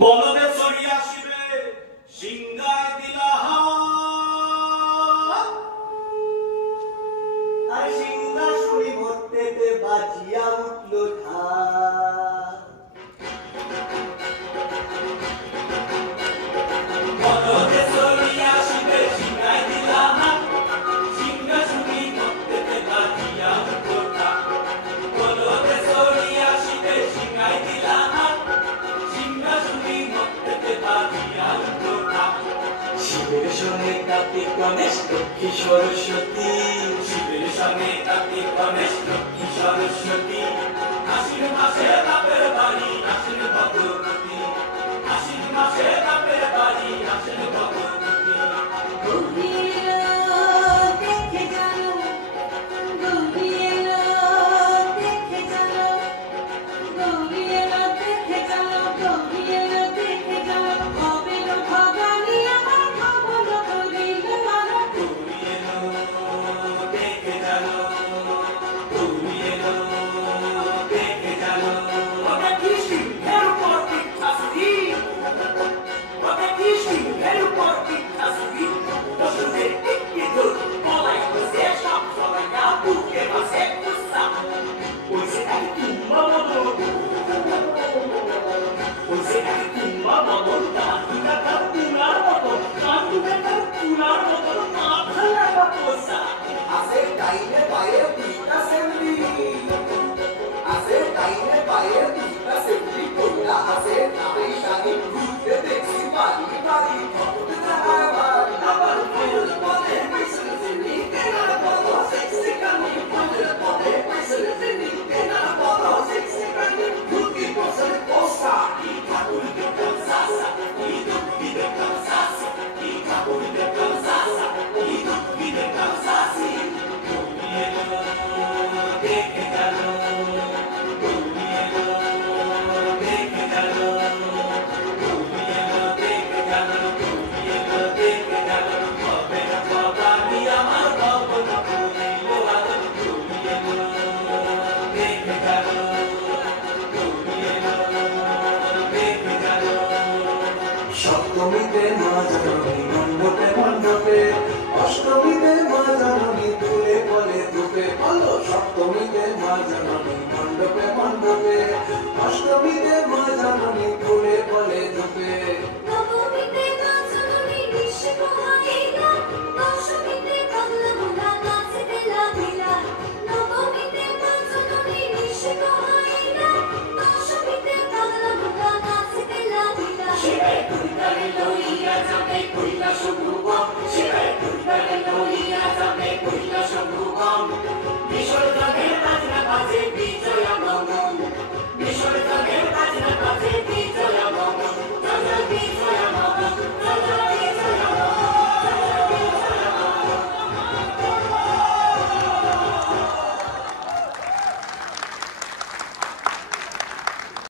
বলদে চড়ি আসিবে সিংহায় দিলা আর সিংহাসনে ভর্তেতে বাজিয়া উঠল ঢাক। বলদে চড়ি আসিবে সিংহায় দিলা সিংহাসনে ভর্তেতে বাজিয়া উঠল ঢাক। বলদে চড়ি আসিবে সিংহায় দিলা সিংহাসনে ভর্তেতে বাজিয়া উঠল ঢাক। শিবের সঙ্গে কার্তিক গণেশ লক্ষ্মী সরস্বতী, শিবের সঙ্গে